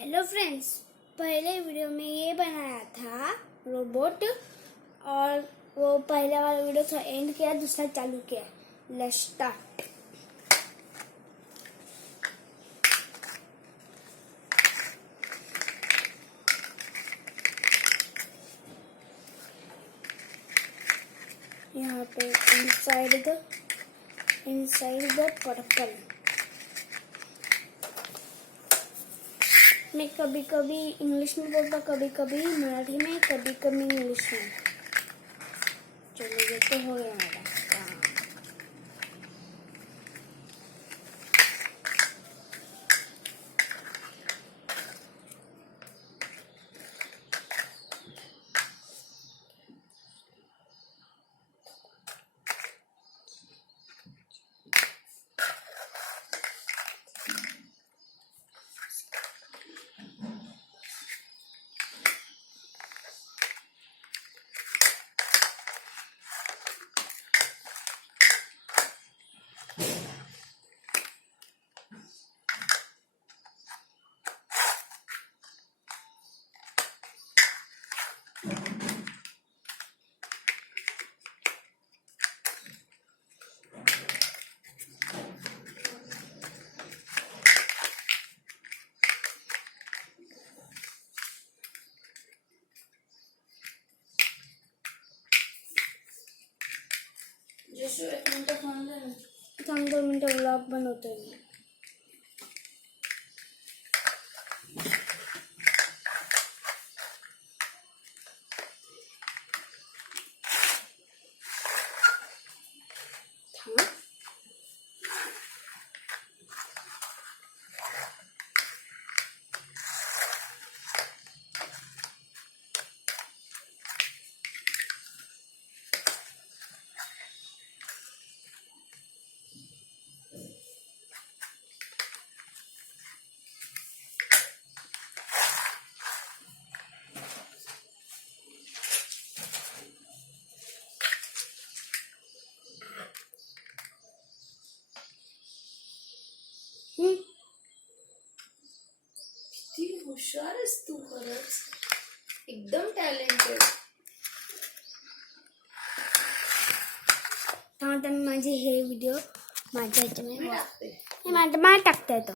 Hello friends, पहले video में ये बनाया था रोबोट और वो पहले वाला वीडियो था एंड किया, दूसरा चालू किया। Let's start. यहाँ पे इनसाइड द पर्पल। मैं कभी कभी इंग्लिश में बोलता, कभी कभी मराठी में, कभी कभी इंग्लिश में। चलो ये तो हो गया हमारा काम। जसू 1 मिनिट थांब 2 मिनिटं व्लॉग बनवतोय मी। थांब। किती हुशार आहेस तू, खरंच एकदम टॅलेंटेड। माझे हे व्हिडिओ माझ्या ह्याच्यामध्ये मी टाकते। मला टाकता येतो।